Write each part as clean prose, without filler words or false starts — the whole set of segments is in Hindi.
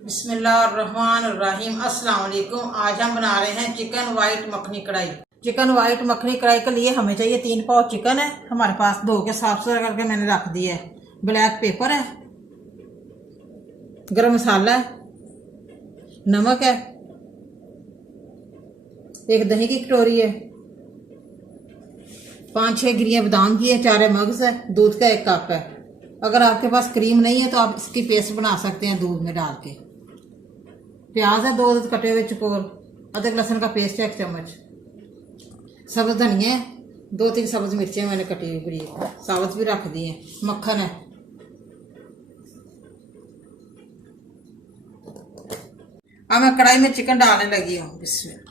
बिस्मिल्लाहिर्रहमानिर्रहीम। अस्सलाम वालेकुम। आज हम बना रहे हैं चिकन वाइट मखनी कढ़ाई। चिकन वाइट मखनी कढ़ाई के लिए हमें चाहिए 3 पाव चिकन है। हमारे पास धो के साफ सुथरा करके मैंने रख दिया है। ब्लैक पेपर है, गरम मसाला है, नमक है, एक दही की कटोरी है, 5-6 गिरियां बादाम की है, 4 मगज है, दूध का 1 कप है। अगर आपके पास क्रीम नहीं है तो आप इसकी पेस्ट बना सकते हैं दूध में डाल के। प्याज है 2 कटे हुए चकोर, अदरक लहसुन का पेस्ट है 1 चम्मच, सब्ज धनिया है, 2-3 सब्ज मिर्चें मैंने कटी हुई बारीक साबुत भी रख दी है। मक्खन है। अब मैं कढ़ाई में चिकन डालने लगी हूँ। बिस्मिल्लाह।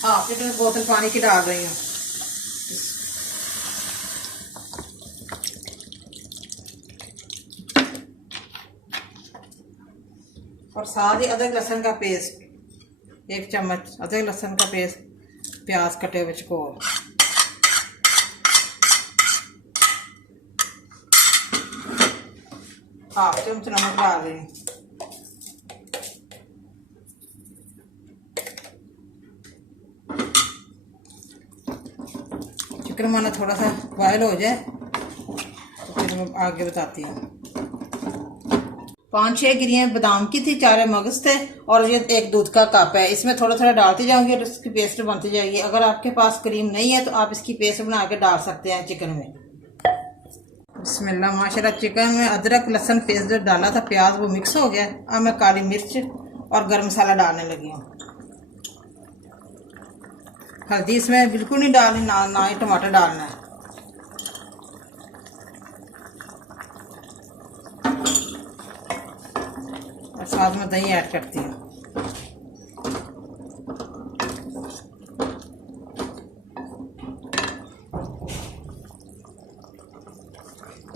हाफ लीटर बोतल पानी की डाल रही हूँ और साथ ही अदरक लहसुन का पेस्ट 1 चम्मच अदरक लहसुन का पेस्ट, प्याज कटे हुए चकोर, हाफ चम्मच नमक डाल रही हूँ। चिकन माना थोड़ा सा बॉयल हो जाए तो फिर मैं आगे बताती हूँ। 5-6 गिरियां बादाम की थी, 4 मगज थे और ये 1 दूध का कप है। इसमें थोड़ा थोड़ा डालती जाऊंगी और इसकी पेस्ट बनती जाएगी। अगर आपके पास क्रीम नहीं है तो आप इसकी पेस्ट बना के डाल सकते हैं चिकन में। बिस्मिल्लाह। माशाल्लाह चिकन में अदरक लहसुन पेस्ट जो डाला था, प्याज वो मिक्स हो गया। अब मैं काली मिर्च और गरम मसाला डालने लगी हूँ। हल्दी इसमें बिल्कुल नहीं डालनी, ना ही टमाटर डालना है। और साथ में दही ऐड करती हूँ।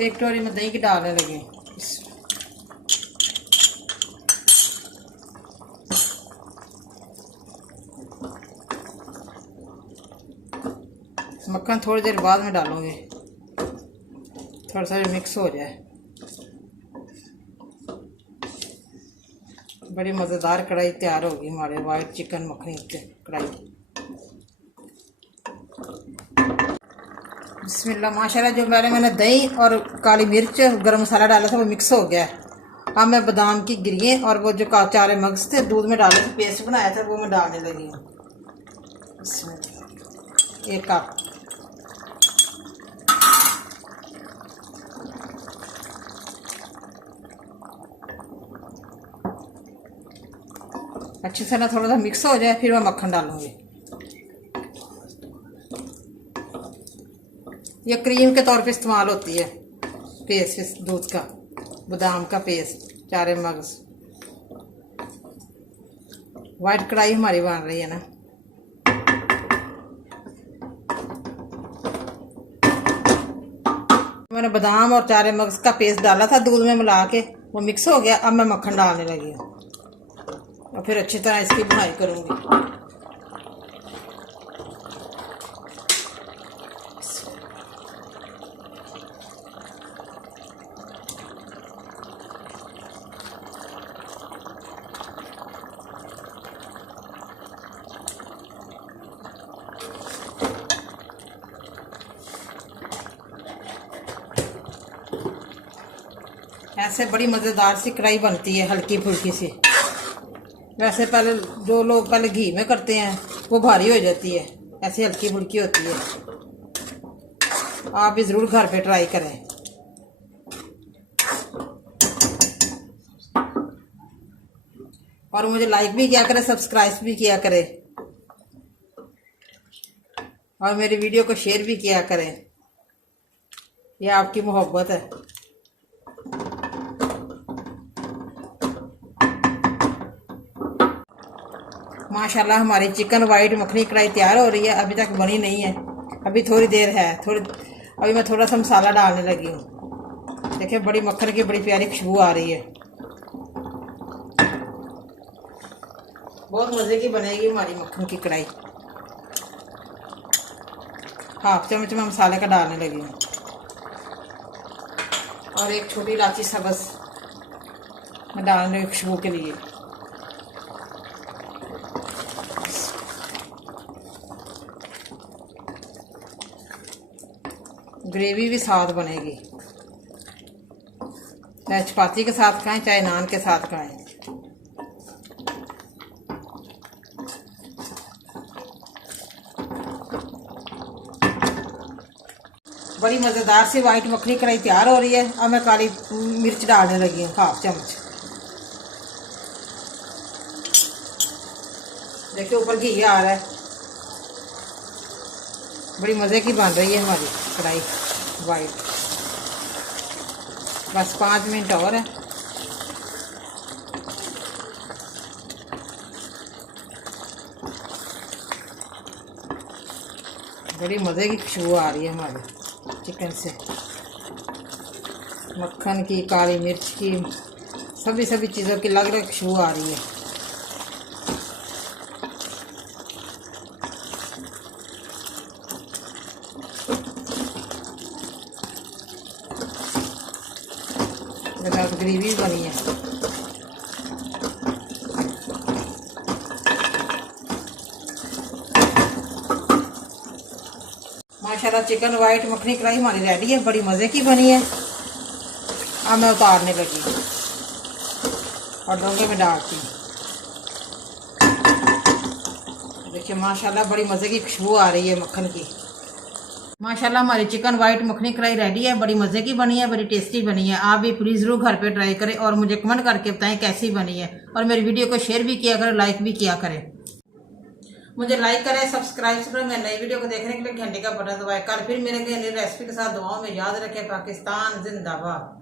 एक कटोरी में दही की डालने लगी। मक्खन थोड़ी देर बाद में डालूंगी, थोड़ा सा मिक्स हो जाए। बड़ी मज़ेदार कढ़ाई तैयार होगी हमारे वाइट चिकन मखनी कढ़ाई। बिस्मिल्लाह। माशाल्लाह जो मैंने दही और काली मिर्च और गरम मसाला डाला था वो मिक्स हो गया। अब मैं बादाम की गिरियां और वो जो 4 मगज थे दूध में डाले थे, पेस्ट बनाया था, वो मैं डालने लगी हूँ। 1 कप। अच्छी से ना थोड़ा सा मिक्स हो जाए फिर मैं मक्खन डालूंगी। ये क्रीम के तौर पे इस्तेमाल होती है पेस्ट, दूध का बादाम का पेस्ट, 4 मगज। वाइट कढ़ाई हमारी बन रही है ना। मैंने बादाम और 4 मगज का पेस्ट डाला था दूध में मिला के, वो मिक्स हो गया। अब मैं मक्खन डालने लगी हूँ और फिर अच्छी तरह इसकी बुनाई करूँगी। ऐसे बड़ी मज़ेदार सी कढ़ाई बनती है, हल्की फुल्की सी। वैसे पहले जो लोग पहले घी में करते हैं वो भारी हो जाती है, ऐसे हल्की फुल्की होती है। आप भी ज़रूर घर पे ट्राई करें। और मुझे लाइक भी किया करें, सब्सक्राइब भी किया करें और मेरी वीडियो को शेयर भी किया करें। यह आपकी मोहब्बत है। माशाल्लाह हमारी चिकन वाइट मखनी कढ़ाई तैयार हो रही है। अभी तक बनी नहीं है, अभी थोड़ी देर है। अभी मैं थोड़ा सा मसाला डालने लगी हूँ। देखिए बड़ी मक्खन की बड़ी प्यारी खुशबू आ रही है। बहुत मज़े की बनेगी हमारी मक्खन की कढ़ाई। हाफ चम्मच में मसाले का डालने लगी हूँ और एक छोटी इलायची सब्ज़ मैं डालने लगी खुशबू के लिए। ग्रेवी भी साथ बनेगी, चाहे चपाती के साथ खाएं चाहे नान के साथ खाएं। बड़ी मज़ेदार सी वाइट मखनी कढ़ाई तैयार हो रही है। अब मैं काली मिर्च डालने लगी हूँ हाफ चम्मच। देखिए ऊपर घी आ रहा है। बड़ी मज़े की बन रही है हमारी कढ़ाई वाइट। बस 5 मिनट और है। बड़ी मज़े की खुशबू आ रही है हमारे चिकन से, मक्खन की, काली मिर्च की, सभी चीज़ों की अलग अलग खुशबू आ रही है। ग्रेवी बनी है। माशाल्लाह चिकन वाइट मखनी कढ़ाई हमारी रेडी है, बड़ी मज़े की बनी है। अब मैं उतारने लगी और डोंगे में डालती हूँ। देखिए माशाल्लाह बड़ी मज़े की खुशबू आ रही है मक्खन की। माशाल्लाह हमारी चिकन वाइट मखनी कढ़ाई रेडी है, बड़ी मज़े की बनी है, बड़ी टेस्टी बनी है। आप भी प्लीज़ ज़रूर घर पे ट्राई करें और मुझे कमेंट करके बताएं कैसी बनी है। और मेरी वीडियो को शेयर भी किया करें, लाइक भी किया करें। मुझे लाइक करें, सब्सक्राइब करें। मैं नई वीडियो को देखने के लिए घंटे का बटन दबाएं। कल फिर मिलेंगे नई रेसिपी के साथ। दुआओं में याद रखें। पाकिस्तान जिंदाबाद।